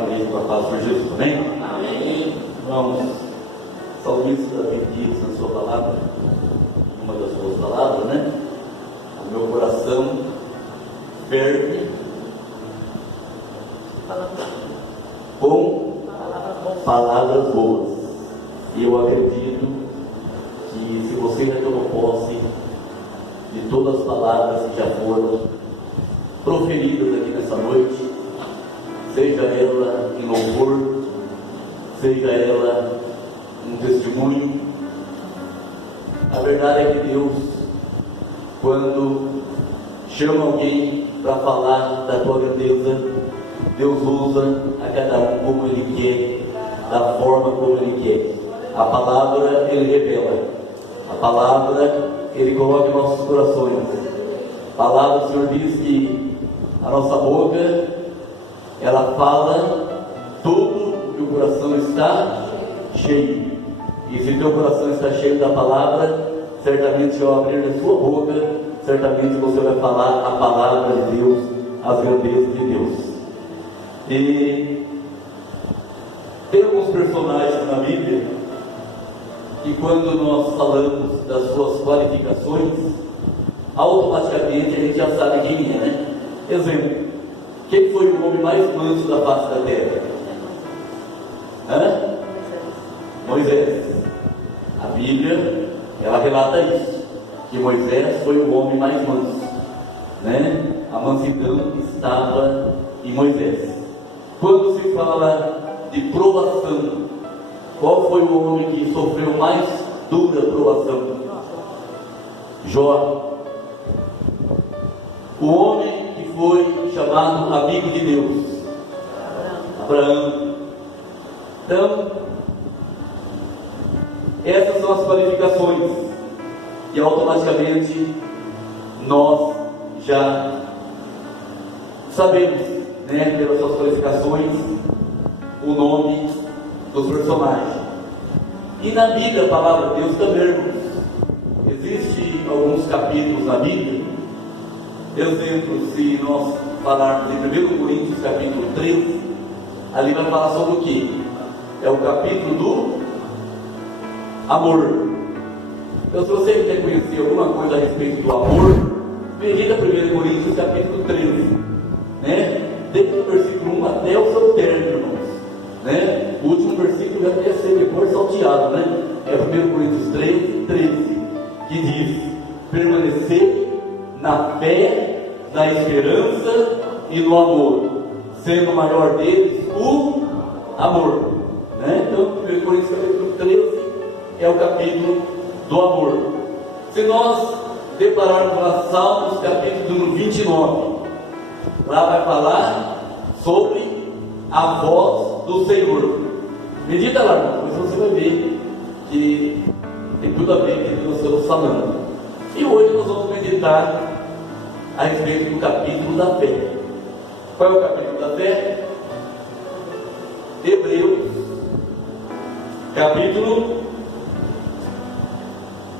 a igreja com a paz por Jesus, amém? Amém. Vamos, o salmista Davi diz na sua palavra, uma das suas palavras, né? O meu coração ferve com palavras boas. E eu acredito que se você já tomou posse de todas as palavras que já foram proferidas aqui nessa noite, seja ela em louvor, seja ela um testemunho, a verdade é que Deus, quando chama alguém para falar da tua grandeza, Deus usa a cada um como Ele quer, da forma como Ele quer. A palavra Ele revela, a palavra Ele coloca em nossos corações. A palavra, o Senhor diz que a nossa boca, ela fala tudo o que o coração está cheio. E se teu coração está cheio da palavra, certamente ao abrir a sua boca, certamente você vai falar a palavra de Deus, as grandezas de Deus. E tem alguns personagens na Bíblia que, quando nós falamos das suas qualificações, automaticamente a gente já sabe quem é, né? Exemplo: quem foi o homem mais manso da face da terra? Moisés. A Bíblia, ela relata isso, que Moisés foi o homem mais manso, né? A mansidão estava em Moisés. Quando se fala de provação, qual foi o homem que sofreu mais dura provação? Jó. O homem que foi chamado amigo de Deus? Abraão. Então, essas são as qualificações, e automaticamente nós já sabemos, né, pelas suas qualificações, o nome dos personagens. E na Bíblia, a palavra de Deus também, irmãos, existem alguns capítulos na Bíblia. Exemplo, se nós falarmos em 1 Coríntios capítulo 13, ali vai falar sobre o que? É o capítulo do amor. Então, se você quer conhecer alguma coisa a respeito do amor, veja 1 Coríntios capítulo 13, né? Desde o versículo 1 até o seu término, irmãos, né? O último versículo já deve ser depois salteado, né? É 1 Coríntios 13, que diz: permanecer na fé, na esperança e no amor, sendo o maior deles o amor, né? Então, 1 Coríntios capítulo 13 é o capítulo do amor. Se nós depararmos lá Salmos capítulo 29, lá vai falar sobre a voz do Senhor. Medita lá, irmão, mas você vai ver que tem tudo a ver com o que nós estamos falando. E hoje nós vamos meditar a respeito do capítulo da fé. Qual é o capítulo da fé? Hebreus, capítulo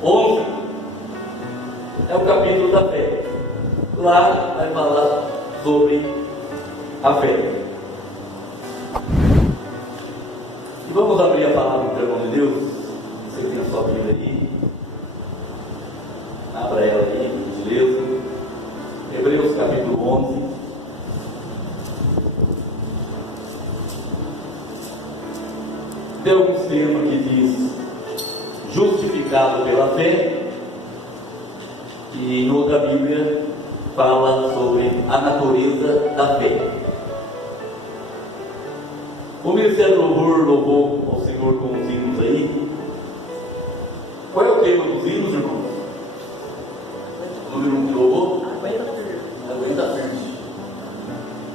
11, é o capítulo da fé. Lá vai falar sobre a fé. E vamos abrir a palavra do irmão de Deus. Você tem a sua Bíblia aí, abra ela aí, por gentileza. Hebreus capítulo 11. Tem alguns termos que diz justificado pela fé, e em outra Bíblia fala sobre a natureza da fé. O Ministério do Louvor louvou ao Senhor com os hinos aí. Qual é o tema dos hinos, irmãos? O número 1 que louvou? Aguenta firme.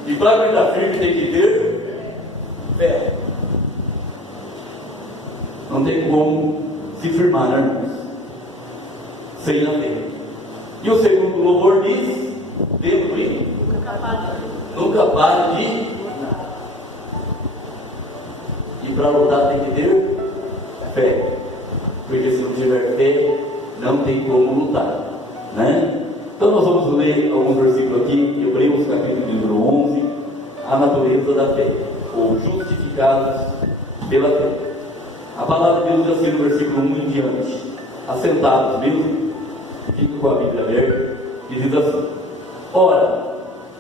E para aguentar firme tem que ter fé. Não tem como se firmar, né, irmãos? Sem a fé. E o segundo louvor diz, dentro do hino, nunca pare de. E para lutar tem que ter fé. Porque se não tiver fé, não tem como lutar, né? Então nós vamos ler alguns versículos aqui, Hebreus capítulo número 11, a natureza da fé. ou justificados pela fé. A palavra de Deus diz assim no versículo 1 em diante: assentados mesmo, fica com a Bíblia aberta, e diz assim: ora,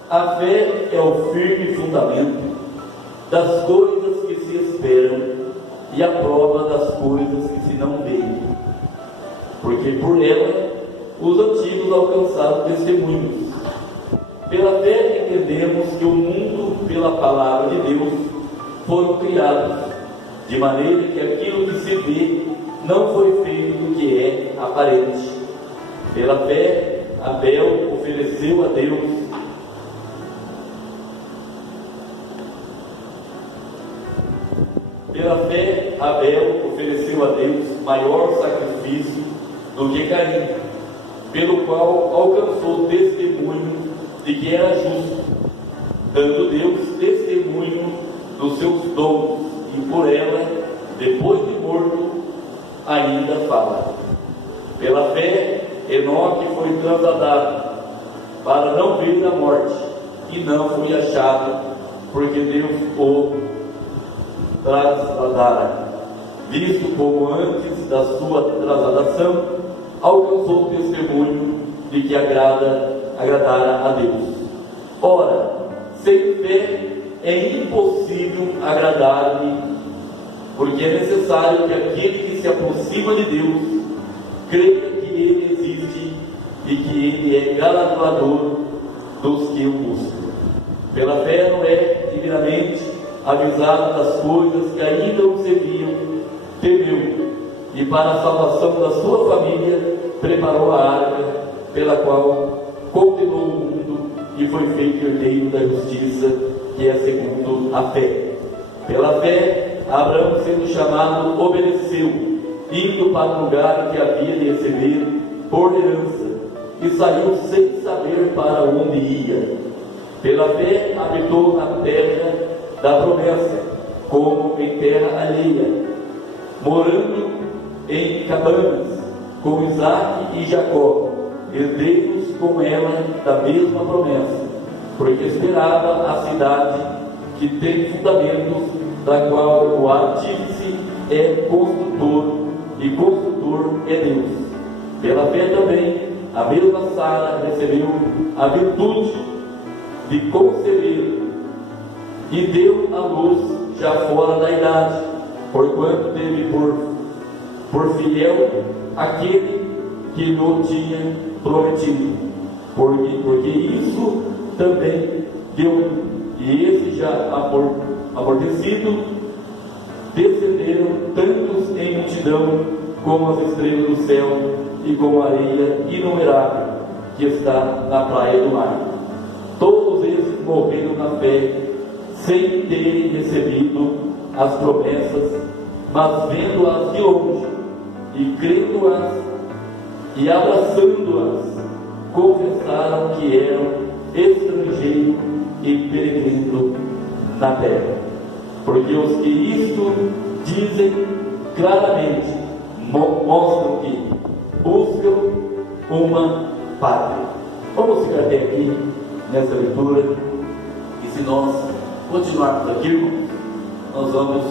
a fé é o firme fundamento das coisas que se esperam e a prova das coisas que se não veem, porque por ela os antigos alcançaram testemunhos. Pela fé entendemos que o mundo, pela palavra de Deus, foram criados, de maneira que aquilo que se vê não foi feito do que é aparente. Pela fé, Abel ofereceu a Deus maior sacrifício do que Caim, pelo qual alcançou testemunho de que era justo, dando Deus testemunho dos seus dons, e por ela, depois de morto, ainda fala. Pela fé, Enoque foi trasladado para não ver a morte, e não foi achado, porque Deus o trasladara, visto como antes da sua trasladação alcançou o testemunho de que agradara a Deus. Ora, sem fé é impossível agradar-lhe, porque é necessário que aquele que se aproxima de Deus creia que Ele existe e que Ele é galardoador dos que o buscam. Pela fé Noé, divinamente avisado das coisas que ainda não se viam, temeu, e para a salvação da sua família preparou a arca, pela qual condenou o mundo e foi feito herdeiro da justiça, que é segundo a fé. Pela fé, Abraão, sendo chamado, obedeceu, indo para o lugar que havia de receber por herança, e saiu sem saber para onde ia. Pela fé, habitou na terra da promessa, como em terra alheia, morando em cabanas com Isaque e Jacó, herdeiros com ela da mesma promessa, porque esperava a cidade que tem fundamentos, da qual o artífice é construtor, e construtor é Deus. Pela fé também, a mesma Sara recebeu a virtude de conceber, e deu à luz já fora da idade, porquanto teve por fiel aquele que lhe tinha prometido, porque isso também deu, e esse já amortecido, descenderam tantos em multidão como as estrelas do céu e como a areia inumerável que está na praia do mar. Todos eles morreram na fé, sem terem recebido as promessas, mas vendo-as de longe, e crendo-as e abraçando-as, confessaram que eram estrangeiros e peregrinos na terra. Porque os que isto dizem claramente mostram que buscam uma pátria. Vamos ficar até aqui nessa leitura, e se nós continuarmos aqui, irmãos, nós vamos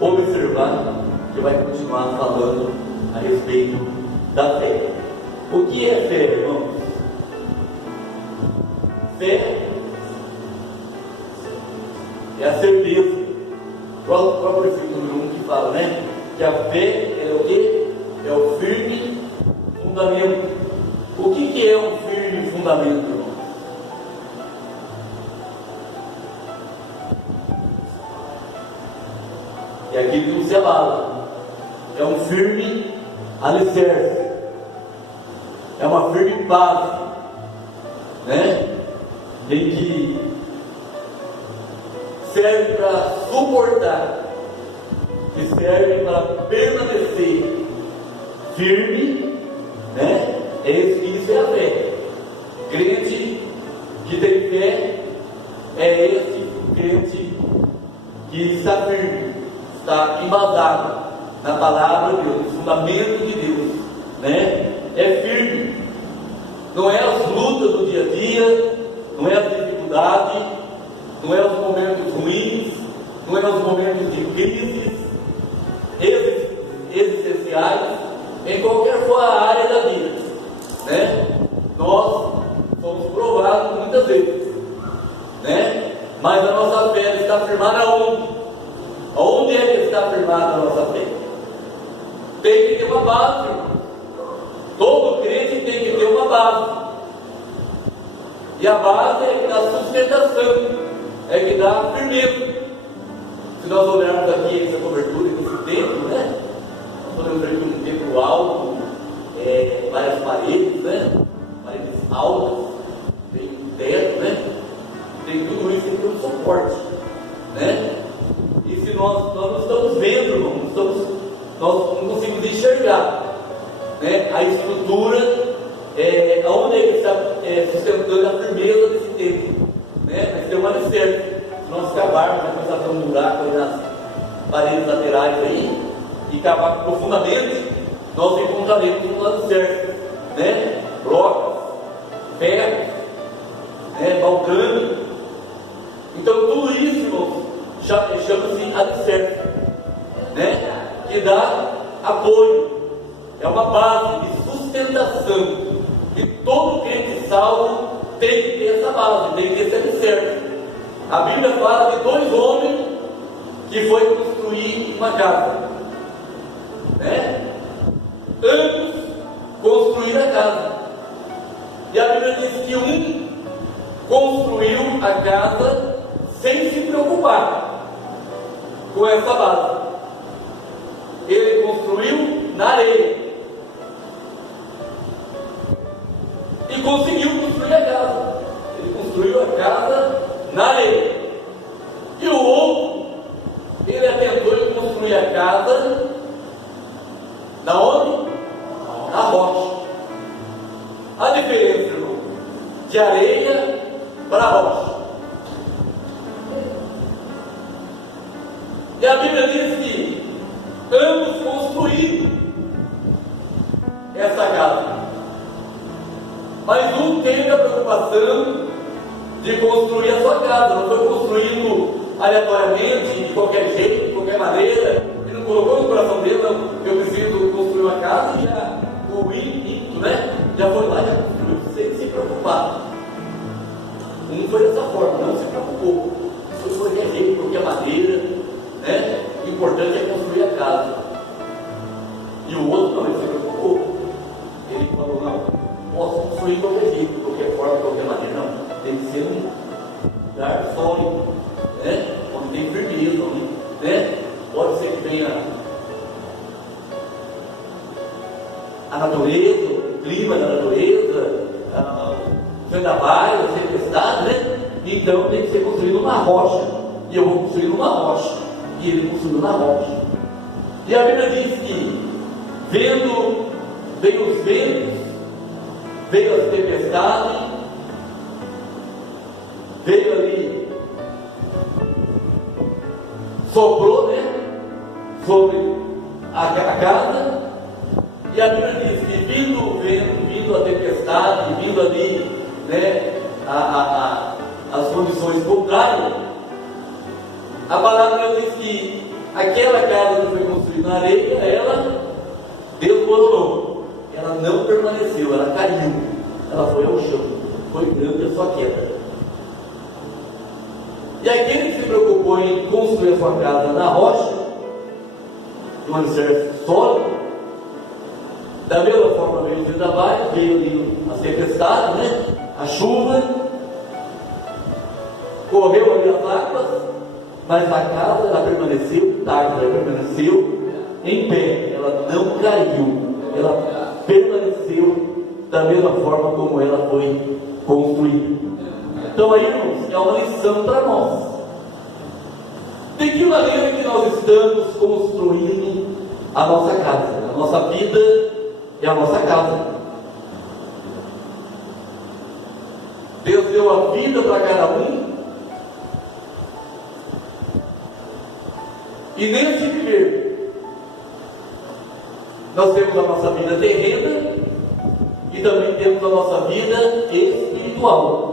observar que vai continuar falando a respeito da fé. O que é fé, irmãos? Fé é a certeza. O próprio versículo 1 que fala, né? Que a fé é o quê? É o firme fundamento. O que é um firme fundamento, irmãos? É aquilo que não se abala. É um firme alicerce. É uma firme base, né? Em que serve para suportar, que serve para permanecer firme, né? Isso é a fé. Crente que tem fé é esse crente que está firme, está embasado na palavra de Deus, no fundamento de Deus, né? É firme. Não é as lutas do dia a dia, não é as dificuldades, não é os momentos nos momentos de crises existenciais, em qualquer for a área da vida, né? Nós somos provados muitas vezes, né? Mas a nossa fé está firmada onde? Onde é que está firmada a nossa fé? Tem que ter uma base, irmão. Todo crente tem que ter uma base. E a base é que dá sustentação, é que dá firmeza. Se nós olharmos aqui essa cobertura desse templo, né? Nós podemos ver que um templo alto, várias paredes, né? Paredes altas, tem um teto, né? Tem tudo isso, tem todo suporte, né? E se nós não estamos vendo, irmão, nós não conseguimos enxergar, né? A estrutura, aonde é que está sustentando a firmeza desse templo, né? Mas tem um alicerce. Se nós cavarmos, vai começar a ter um buraco aí nas paredes laterais aí, e cavar profundamente, nós encontraremos um alicerce, né? Rocas, ferro, né? Balcão. Então tudo isso, irmãos, chama-se alicerce, né? Que dá apoio, é uma base de sustentação. E todo crente salvo tem que ter essa base, tem que ter esse alicerce. A Bíblia fala de dois homens que foi construir uma casa, né? Ambos construíram a casa. E a Bíblia diz que um construiu a casa sem se preocupar com essa base. Ele construiu na areia e conseguiu construir a casa. Ele construiu a casa na areia. E o outro, ele tentou construir a casa na onde? Na rocha. A diferença, irmão, de areia para rocha. E a Bíblia diz que ambos construíram essa casa, mas um teve a preocupação de construir a sua casa, não foi construindo aleatoriamente, de qualquer jeito, de qualquer maneira. Ele não colocou no coração dele, não, eu preciso construir uma casa, e já com o ímpeto, né? Já foi lá e já construiu, sem se preocupar. Um foi dessa forma, não se preocupou, foi de qualquer jeito, de qualquer maneira, né? O importante é construir a casa. E o outro não, ele se preocupou. Ele falou, não, posso construir de qualquer jeito, de qualquer forma, de qualquer maneira, não. Tem que ser um lugar sólido, né? Onde tem firmeza, né? Pode ser que venha a natureza, o clima da natureza, o vendaval, a tempestade, né? Então tem que ser construído numa rocha. E eu vou construir numa rocha. E ele construiu na rocha. E a Bíblia diz que veio os ventos, veio as tempestades, veio ali, soprou, né, sobre a casa, e a Bíblia diz que vindo o vento, vindo a tempestade, vindo ali, né, as condições contrárias, a palavra diz que aquela casa que foi construída na areia, ela desmoronou, ela não permaneceu, ela caiu, ela foi ao chão, foi grande a sua queda. E aquele que se preocupou em construir a sua casa na rocha, de um alicerce sólido, da mesma forma veio o vendaval, veio ali as tempestades, né? A chuva, correu ali as águas, mas a casa ela permaneceu intacta, ela permaneceu em pé, ela não caiu, ela permaneceu da mesma forma como ela foi construída. Então aí, irmãos, é uma lição para nós. De que maneira que nós estamos construindo a nossa casa? A nossa vida é a nossa casa. Deus deu a vida para cada um. E nesse viver, nós temos a nossa vida terrena e também temos a nossa vida espiritual.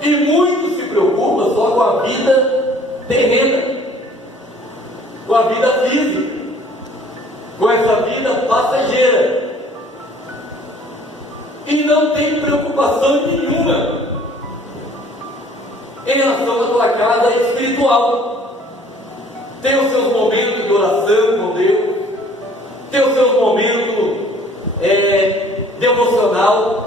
E muitos se preocupam só com a vida terrena, com a vida física, com essa vida passageira, e não tem preocupação nenhuma em relação à tua casa espiritual. Tem os seus momentos de oração com Deus, tem os seus momentos devocional,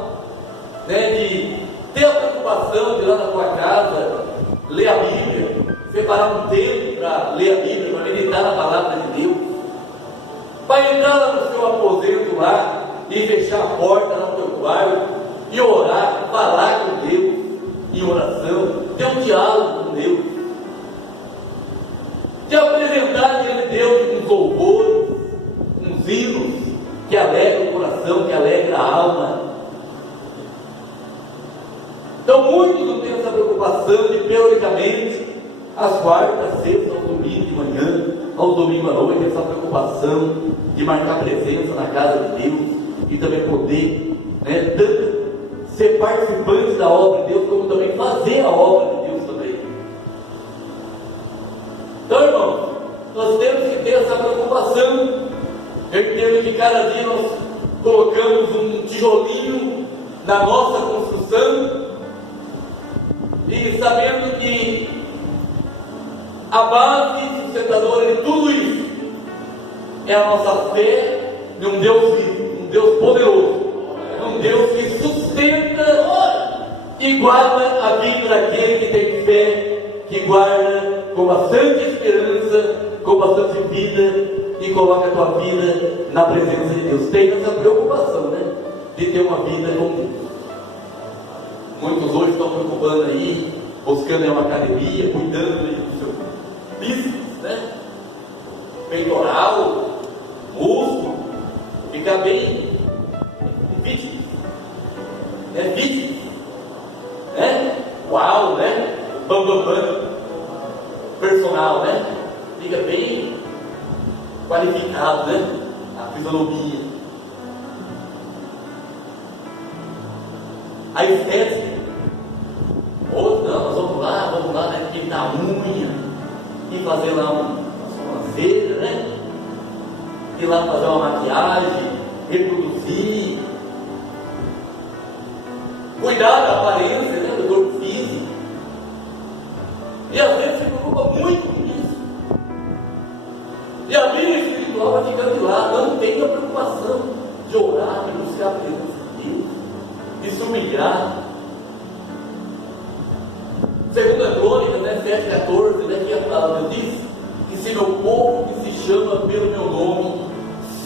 de ter a preocupação de ir lá na tua casa, ler a Bíblia, separar um tempo para ler a Bíblia, para meditar na palavra de Deus, para entrar lá no seu aposento lá e fechar a porta lá no teu quarto e orar, falar com Deus em oração, ter um diálogo com Deus, te apresentar diante de Deus uns louvores, uns hinos que alegram o coração, que alegra a alma. Então muitos não têm essa preocupação de, periodicamente, às quartas, sextas, aos domingos de manhã, aos domingos à noite, essa preocupação de marcar presença na casa de Deus e também poder, tanto ser participante da obra de Deus, como também fazer a obra de Deus também. Então, irmãos, nós temos que ter essa preocupação. Eu entendo que cada dia nós colocamos um tijolinho na nossa construção, e sabendo que a base sustentadora de tudo isso é a nossa fé em um Deus vivo, um Deus poderoso, um Deus que sustenta e guarda a vida daquele que tem fé, que guarda com bastante esperança, com bastante vida, e coloca a tua vida na presença de Deus. Tem essa preocupação, de ter uma vida com Deus. Muitos hoje estão preocupando aí, buscando uma academia, cuidando do seu bíceps, peitoral, músculo, ficar bem fitness, fitness, uau, bam, bam, bam, personal, fica bem qualificado, a fisionomia, a estética. Outros não, nós vamos lá, pintar a unha e fazer lá uma sobrancelha, ir lá fazer uma maquiagem, reproduzir, cuidar da aparência, do corpo físico. E às vezes se preocupa muito com isso. E a vida espiritual vai ficando de lado. Não tem a preocupação de orar, de buscar a presença de Deus, de se humilhar. Segunda Crônicas, 7,14, que a palavra diz que se meu povo que se chama pelo meu nome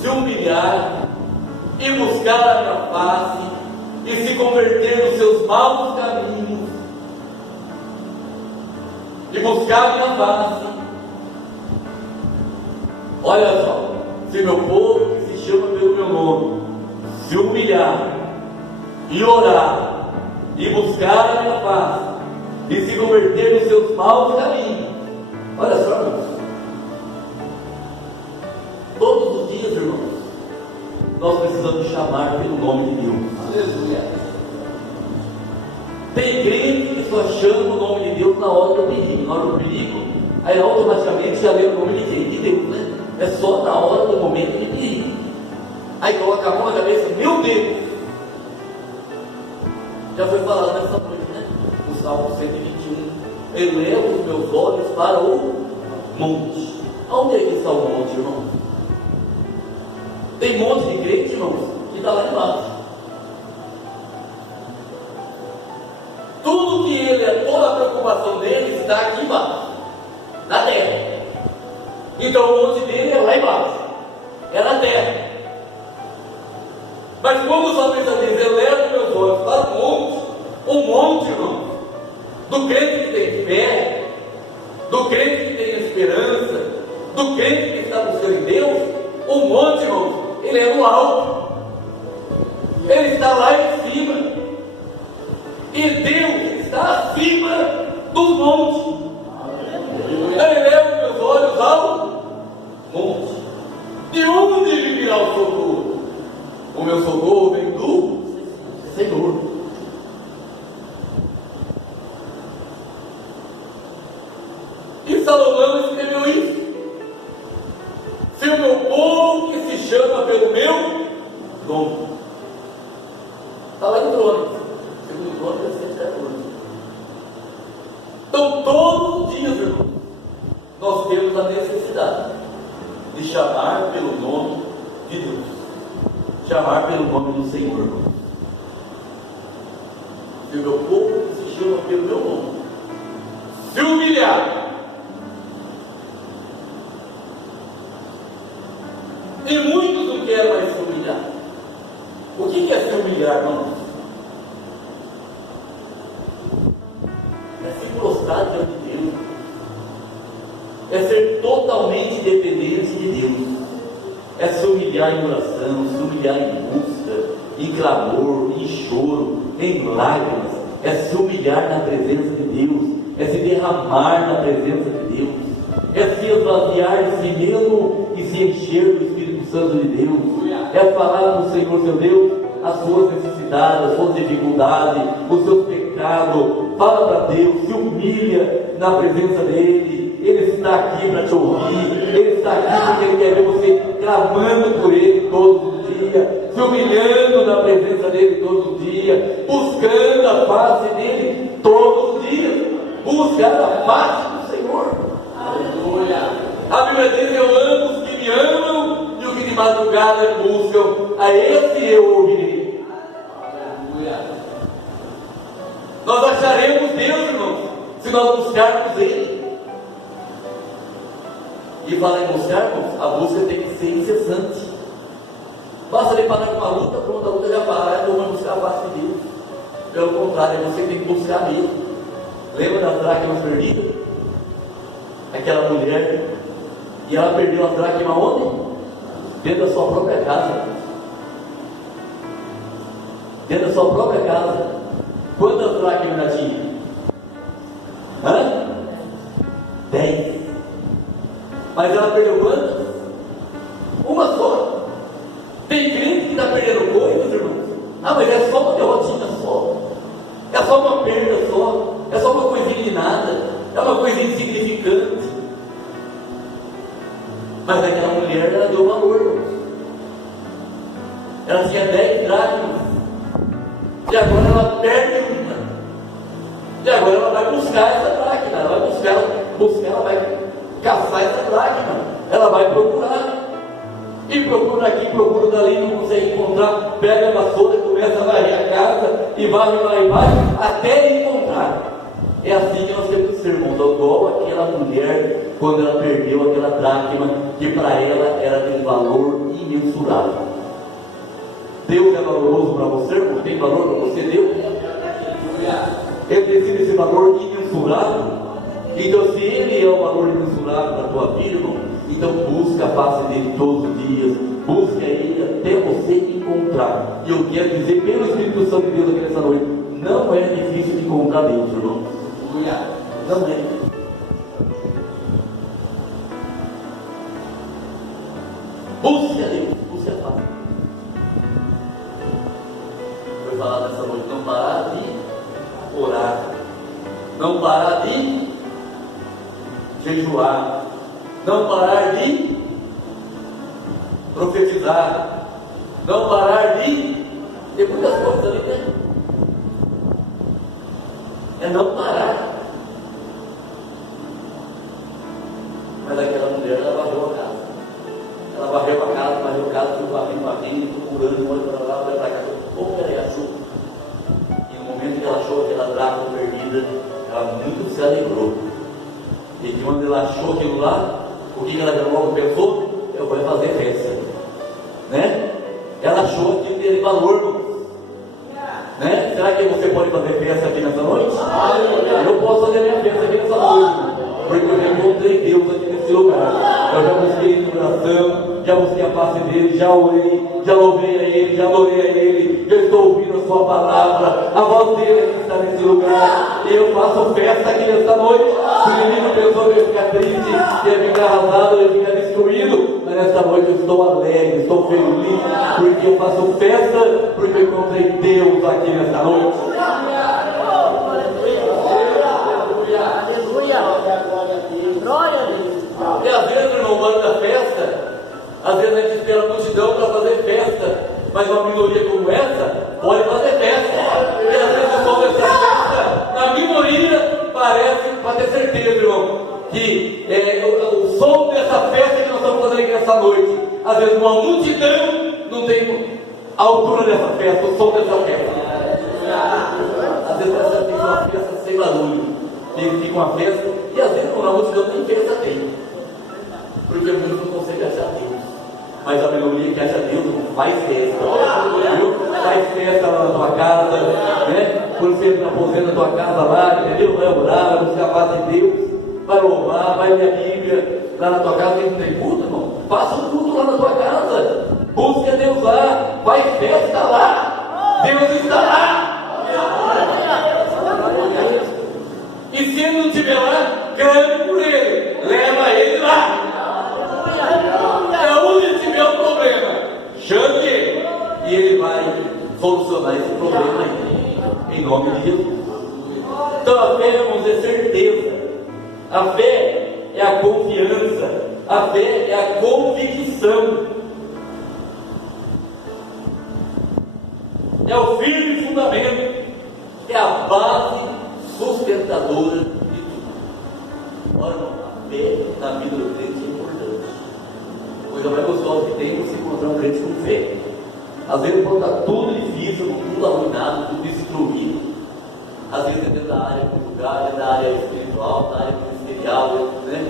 se humilhar e buscar a minha face e se converter nos seus maus caminhos e buscar a minha face. Olha só, se meu povo que se chama pelo meu nome se humilhar e orar e buscar a minha face e se converter nos seus maus caminhos. Olha só, irmãos, todos os dias, irmãos, nós precisamos chamar pelo nome de Deus. Aleluia. Tem crente que só chama o nome de Deus na hora do perigo. Na hora do perigo, aí automaticamente já lê o nome de quem? De Deus, É só na hora do momento de perigo. Aí coloca a mão na cabeça, meu Deus. Já foi falado nessa noite, no Salmo 121. Elevo os meus olhos para o monte. Aonde é que está o monte, irmão? Tem monte de crente, irmãos, que está lá embaixo. Tudo que toda a preocupação dele está aqui embaixo, na terra. Então o monte dele é lá embaixo, é na terra. Mas como o salmista diz, elevo meus olhos para o monte, irmão, do crente que tem fé, do crente que tem esperança, do crente que está buscando em Deus, o monte, irmão, ele é no alto, ele está lá em cima, e Deus está acima dos montes. Eu elevo meus olhos ao monte. De onde me virá o socorro? O meu socorro vem do Senhor. E necessidade de chamar pelo nome de Deus, chamar pelo nome do Senhor. Se o meu povo que se chama pelo meu nome se humilhar e muitos não querem mais se humilhar. O que é se humilhar, irmãos? É se prostrar diante de Deus, é ser totalmente dependente de Deus, é se humilhar em oração, se humilhar em busca, em clamor, em choro, em lágrimas, é se humilhar na presença de Deus, é se derramar na presença de Deus, é se esvaziar de si mesmo e se encher do Espírito Santo de Deus, é falar para o Senhor seu Deus as suas necessidades, as suas dificuldades, os seus pecados. Fala para Deus, se humilha na presença dEle. Ele está aqui para te ouvir, Ele está aqui porque Ele quer ver você clamando por Ele todos os dias, se humilhando na presença dEle todos os dias, buscando a face dEle todos os dias, buscar a face do Senhor. Aleluia. A Bíblia diz: eu amo os que me amam, e os que de madrugada buscam, a esse eu ouvirei. Aleluia. Nós acharemos Deus, irmãos, se nós buscarmos Ele. E falar em buscarmos, a busca tem que ser incessante. Basta ele parar com uma luta, pronto, a luta já para, então vamos buscar a face de Deus. Pelo contrário, você tem que buscar Ele. Lembra das dracmas perdidas? Aquela mulher, e ela perdeu as dracmas onde? Dentro da sua própria casa. Dentro da sua própria casa. Quantas dracmas ela tinha? 10. Mas ela perdeu quantas? Uma só. Tem crente que está perdendo coisas, irmãos. Mas é só uma derrotinha só. É só uma perda só. É só uma coisinha de nada. É uma coisinha insignificante. Mas aquela mulher, ela deu valor, irmãos. Ela tinha 10 dracmas. E agora ela perde uma. E agora ela vai buscar essa dracma. Ela vai buscar, ela vai caçar essa dracma. Ela vai procurar. E procura aqui, procura dali, não consegue encontrar. Pega a vassoura, começa a varrer a casa, e vai, até encontrar. É assim que nós temos que ser, irmãos. Igual aquela mulher, quando ela perdeu aquela dracma, que para ela era de um valor imensurável. Deus é valoroso para você, irmão? Tem valor para você, Deus? Ele decide esse valor imensurável. Então, se Ele é o valor imensurável para a tua vida, irmão, então busca a face dele todos os dias, busca Ele até você encontrar. E eu quero dizer pelo Espírito Santo de Deus aqui nessa noite, não é difícil de encontrar Deus, irmão. Não é. Busca Deus, busca a face. Foi falar nessa noite, não parar de orar, não parar de jejuar, não parar de profetizar, não parar de... Tem muitas coisas ali, né? É não parar. Mas aquela mulher, ela varreu a casa. Ela varreu a casa, foi varrendo, procurando, olha para lá, olha para cá. Como ela achou? E no momento que ela achou aquela dracma perdida, ela muito se alegrou. E quando ela achou aquilo lá, o que ela logo pensou? Eu vou fazer festa, né? Ela achou aquilo de valor, né? Será que você pode fazer festa aqui nessa noite? Eu posso fazer minha festa aqui nessa noite, porque eu já encontrei Deus aqui nesse lugar. Eu já busquei em oração, já busquei a face dele, já orei, já louvei a Ele, já adorei a Ele, já estou ouvindo a sua palavra, a voz dele aqui está nesse lugar, e eu faço festa aqui nessa noite. Se o menino pensou que eu ia ficar triste, que ia ficar arrasado, ia ficar destruído, mas nessa noite eu estou alegre, estou feliz, porque eu faço festa, porque eu encontrei Deus aqui nessa noite. Glória a Deus. E às vezes, irmão, no ano da festa, às vezes a gente espera a multidão para fazer festa, mas uma minoria como essa pode fazer festa. E às vezes o som dessa festa, na minoria, parece, para ter certeza, irmão, que o som dessa nessa festa que nós estamos fazendo aqui nessa noite, às vezes uma multidão não tem a altura dessa festa, o som dessa festa. Às vezes essa tem uma festa sem barulho, fica uma festa, e às vezes uma multidão nem festa tem, porque muitos não conseguem achar Deus. Mas a maioria que acha Deus não faz festa, viu? Faz festa lá na tua casa, né? Quando você entra na aposenta da tua casa lá, entendeu? Vai orar, vai buscar a paz de Deus, vai louvar, vai ler a Bíblia. Lá na tua casa não tem culto, irmão? Faça um culto lá na tua casa, busque a Deus lá, faz festa lá, Deus está lá. E se ele não estiver lá, clame por ele, leva ele lá. Onde tiver um problema, chame ele e ele vai solucionar esse problema aí, em nome de Jesus. Então a fé, irmãos, é certeza, a fé é a confiança, a fé é a convicção, é o firme fundamento, é a base sustentadora de tudo. Olha, irmão, a fé na vida do crente é importante. A coisa mais gostosa que tem é você encontrar um crente com fé. Às vezes quando está tudo difícil, tudo arruinado, tudo destruído, às vezes é dentro da área conjugal, é da área espiritual, da área ministerial, né?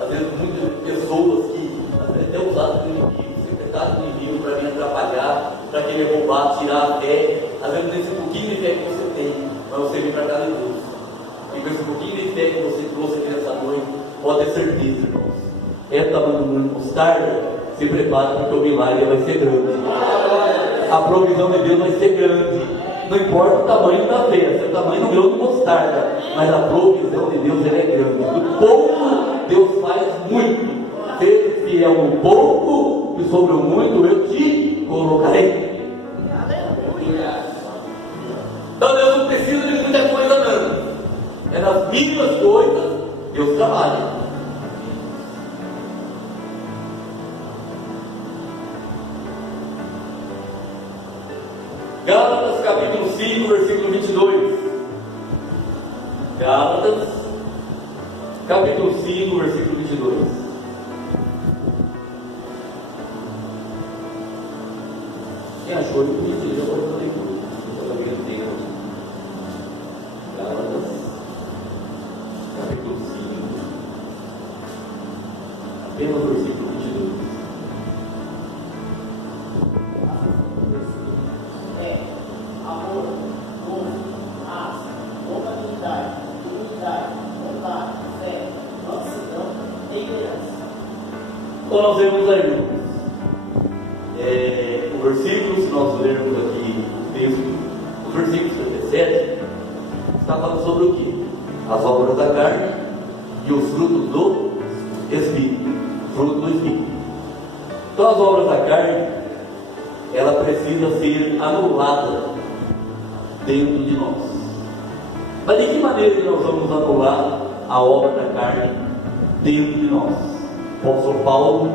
Às vezes muitas pessoas que às vezes até usadas do inimigo, secretário do inimigo para vir atrapalhar, para querer roubar, tirar a fé. Às vezes nesse pouquinho de fé que você tem, mas você vem para cá de Deus. E com esse pouquinho de fé que você trouxe aqui nessa noite, pode ter certeza, irmãos. É tamanho de mostarda, se prepara porque o milagre vai ser grande. A provisão de Deus vai ser grande. Não importa o tamanho da fé, se é o tamanho do grão de mostarda, mas a provisão de Deus ela é grande. Do pouco, Deus faz muito. Seja fiel no pouco, e sobre o muito eu te colocarei. Então Deus não precisa de muita coisa, não. É nas mínimas coisas Deus trabalha. Gálatas capítulo 5, versículo 22. Gálatas capítulo 5, versículo 22. Quem achou que podia já pode fazer tudo. Gálatas capítulo 5, apenas o versículo 22. Amor, gozo, raça, longanimidade, humildade, bondade, fé, mansidão e temperança. Então nós vemos aí, irmãos, o versículo, se nós lermos aqui o texto, o versículo 37, está falando sobre o que? As obras da carne e os frutos do Espírito. Fruto do Espírito. Então as obras da carne, ela precisa ser anulada dentro de nós. Mas de que maneira que nós vamos anular a obra da carne dentro de nós? O apóstolo Paulo,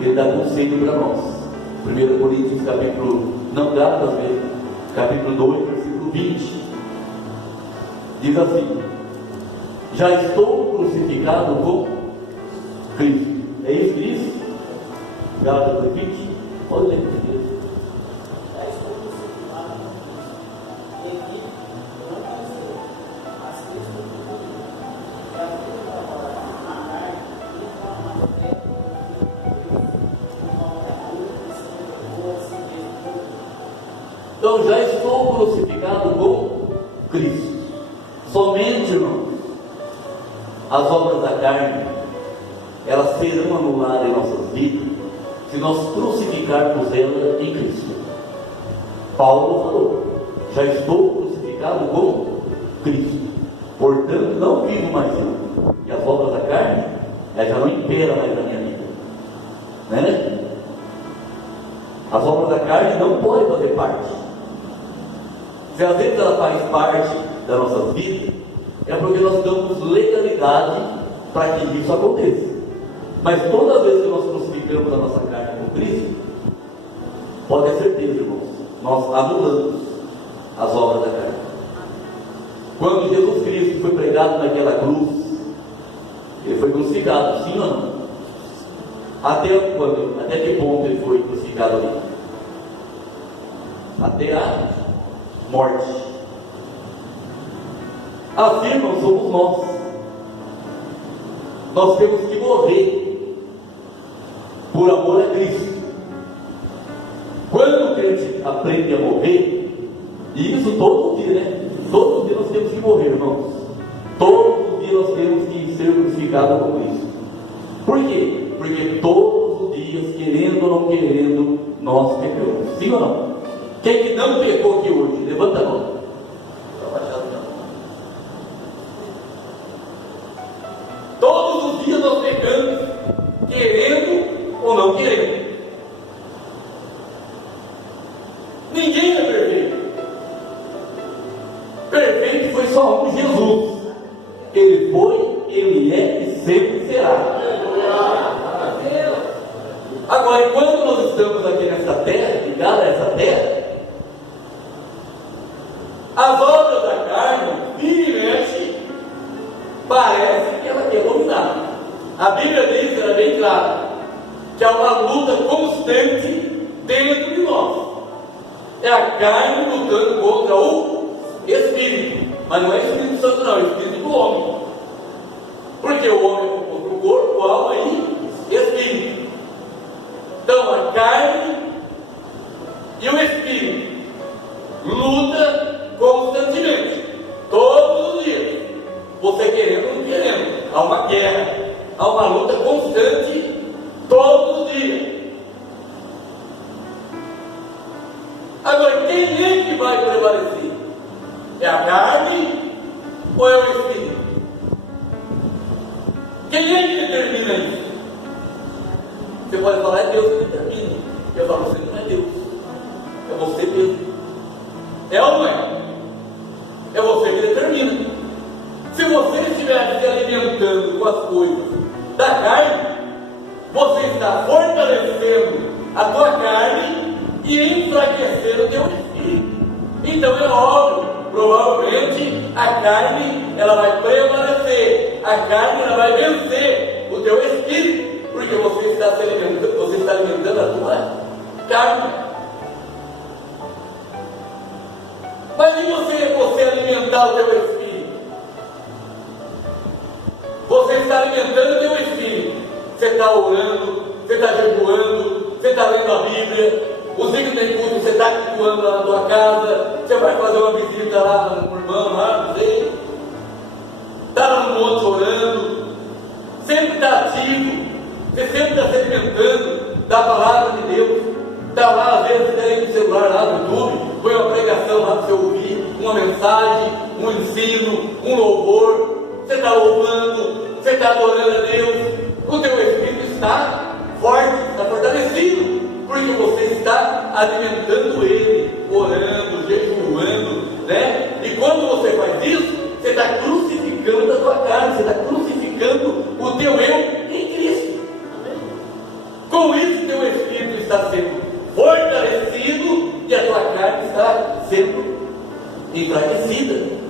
ele dá conselho para nós. 1 Coríntios capítulo, não Gálatas mesmo, capítulo 2, versículo 20. Diz assim: já estou crucificado com Cristo. É isso que diz? Gálatas 2, 20. Pode ler por Deus. Já estou crucificado com Cristo. Em mim não mais eu, mas Cristo vive em mim. E a vida agora na carne e com a fé em Deus, no qual é puro, santo, assim mesmo. Então já estou crucificado com Cristo. Somente, irmãos, as obras da carne, elas serão anuladas em nossas vidas se nós crucificarmos ela em Cristo. Paulo falou: já estou crucificado com Cristo, portanto não vivo mais eu. E as obras da carne, ela já não impera mais na minha vida, né? As obras da carne não podem fazer parte. Se às vezes ela faz parte da nossa vida, é porque nós damos legalidade para que isso aconteça. Mas todas as vezes que nós crucificamos a nossa carne com Cristo, pode ter certeza, irmãos, nós anulamos as obras da carne. Quando Jesus Cristo foi pregado naquela cruz, ele foi crucificado, sim ou não? Até quando? Até que ponto ele foi crucificado ali? Até a morte. Afirmam, somos nós. Nós temos que morrer por amor a Cristo. Quando o crente aprende a morrer, e isso todo dia, né? Todo dia nós temos que morrer, irmãos. Todos os dias nós temos que ser crucificados com Cristo. Por quê? Porque todos os dias, querendo ou não querendo, nós pecamos. Sim ou não? Quem que não pecou aqui hoje? Levanta a mão. Todos os dias nós pecamos, querendo ou não querendo. Ninguém é perfeito. Perfeito foi só um, Jesus. Ele foi, ele é e sempre será. Agora, enquanto nós estamos aqui nessa terra, ligados a essa terra, as obras da carne, vira e mexe, parece que ela quer dominar. A Bíblia diz, ela é bem clara, que há uma luta constante dentro de nós. É a carne lutando contra o Espírito. Mas não é Espírito Santo não, é Espírito do homem. Porque o homem é composto por corpo, alma e Espírito. Então a carne e o Espírito luta constantemente, todos os dias, você querendo ou não querendo. Há uma guerra, há uma luta constante todos os dias. Agora, quem é que vai prevalecer? É a carne ou é o Espírito? Quem é que determina isso? Você pode falar, é Deus que determina. Eu falo, você não é Deus, é você mesmo. É ou não é? É você que determina. Se você estiver se alimentando com as coisas da carne, você está fortalecendo a tua carne e enfraquecendo o teu espírito. Então é óbvio, provavelmente a carne ela vai prevalecer, a carne ela vai vencer o teu espírito, porque você está alimentando a tua carne. Mas e você alimentar o teu espírito? Você está alimentando o teu espírito. Você está orando, você está jejuando, você está lendo a Bíblia. Os dias que tem culto, você está cultuando lá na tua casa. Você vai fazer uma visita lá no irmão, lá, não sei. Está lá no monte orando. Sempre está ativo. Você sempre está se alimentando da palavra de Deus. Está lá, às vezes, você está aí no celular lá no YouTube. Põe uma pregação lá para você ouvir, uma mensagem, um ensino, um louvor. Você está louvando, você está adorando a Deus. O teu espírito está forte, está fortalecido, porque você está alimentando ele, orando, jejuando, né? E quando você faz isso, você está crucificando a tua carne, você está crucificando o teu eu em Cristo. Com isso, teu espírito está sendo fortalecido e a tua carne está sendo enfraquecida.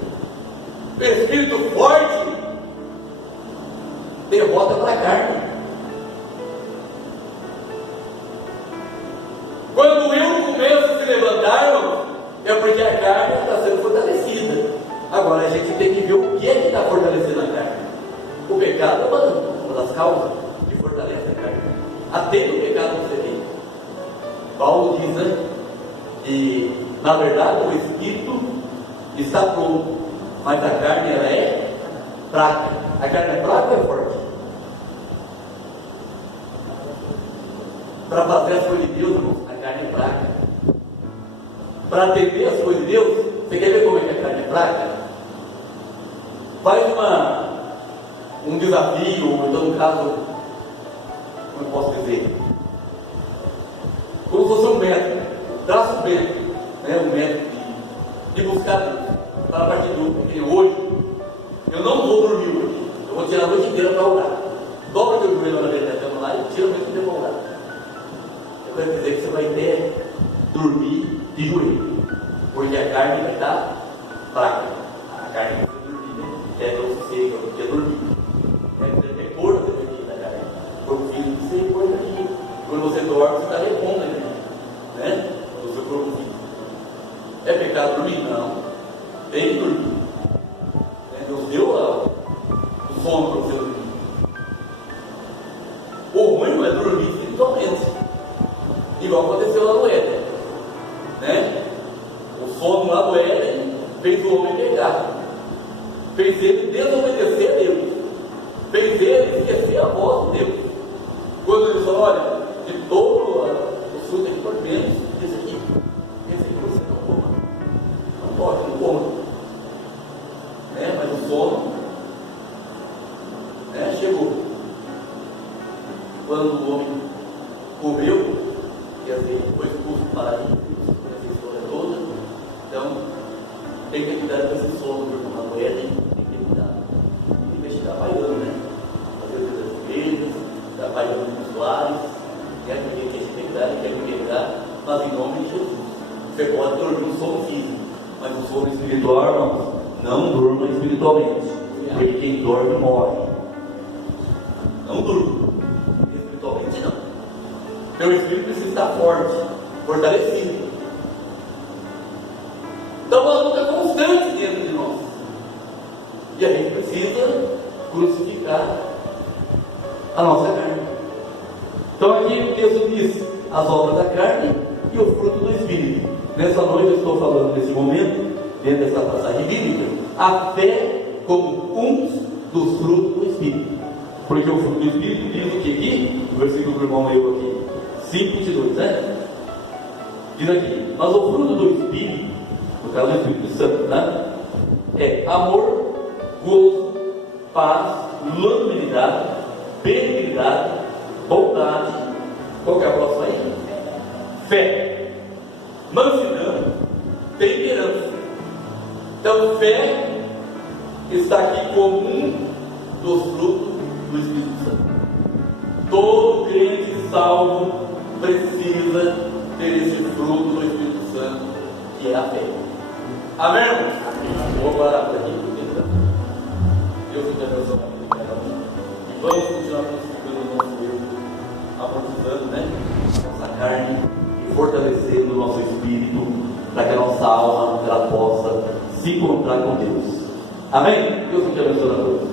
O espírito forte derrota para a carne. Quando eu começo a se levantar, é porque a carne está sendo fortalecida. Agora a gente tem que ver o que é que está fortalecendo a carne. O pecado é uma das causas que fortalece a carne. Até no pecado você tem. Paulo diz, né, que na verdade o espírito está pronto, mas a carne ela é fraca. A carne é fraca ou é forte? Para fazer as coisas de Deus, irmão, a carne é fraca. Para atender as coisas de Deus, você quer ver como é que a carne é fraca? Faz um desafio, ou então no caso, como eu posso dizer? Como se fosse um método, traça um método, né? Um método de buscar Deus. Para a partir de hoje, eu não vou dormir hoje, eu vou tirar a noite inteira para orar. Dobra o teu joelho na frente da cama lá e tira a noite inteira para orar. Eu quero dizer que você vai ter dormir de joelho, porque a carne vai estar fraca. A carne vai dormir, né? É para você, eu queria dormir. É pôr a da carne. Porque o filho de ser pôr dorme, você está repondo a energia, né? Do seu corpo físico. É pecado dormir? Não. Tem que dormir. Né? Deus deu o sono para você dormir. O ruim não é dormir espiritualmente. Igual aconteceu lá no Éden. Né? O sono lá do Éden fez o homem pegar. Fez ele desobedecer a Deus. Fez ele esquecer a voz de Deus. Quando ele falou, olha, de todo o fruto aqui por menos, esse aqui você não coma. Não pode, não coma. Né? Mas o sono, né, chegou. Quando o homem comeu, e assim foi expulso do paraíso, essa história toda. Então, tem que cuidar com esse sono do irmão da Éden, tem que cuidar. E investigar trabalhando, né? Fazer as igrejas, trabalhando nos lares, quer se pegar, quer me quebrar, mas em nome de Jesus. Você pode dormir um sono físico, mas o sono espiritual, irmãos, não durma espiritualmente, porque quem dorme morre. Não durma espiritualmente, não. Teu espírito precisa estar forte, fortalecido. Então uma luta constante dentro de nós. E a gente precisa crucificar a nossa carne. Então aqui o texto diz as obras da carne e o fruto do Espírito. Nessa noite eu estou falando nesse momento, dentro dessa passagem bíblica, a fé como um dos frutos do Espírito. Porque o fruto do Espírito diz o que aqui? O versículo do irmão leu aqui, 5:22, né? Diz aqui, mas o fruto do Espírito, no caso do Espírito Santo, né? É amor, gozo, paz, longanimidade, benignidade, bondade. Qual que é a próxima aí? Fé, mansidão, temperança. Então, fé está aqui como um dos frutos do Espírito Santo. Todo crente salvo precisa ter esse fruto do Espírito Santo, que é a fé. Amém, irmãos? Vou parar por aqui, porque Deus te abençoe a cada um. E vamos continuar crucificando o nosso eu, amortizando, né? Nossa carne e fortalecendo o nosso espírito, para que a nossa alma ela possa se encontrar com Deus. Amém? Deus te abençoe a todos.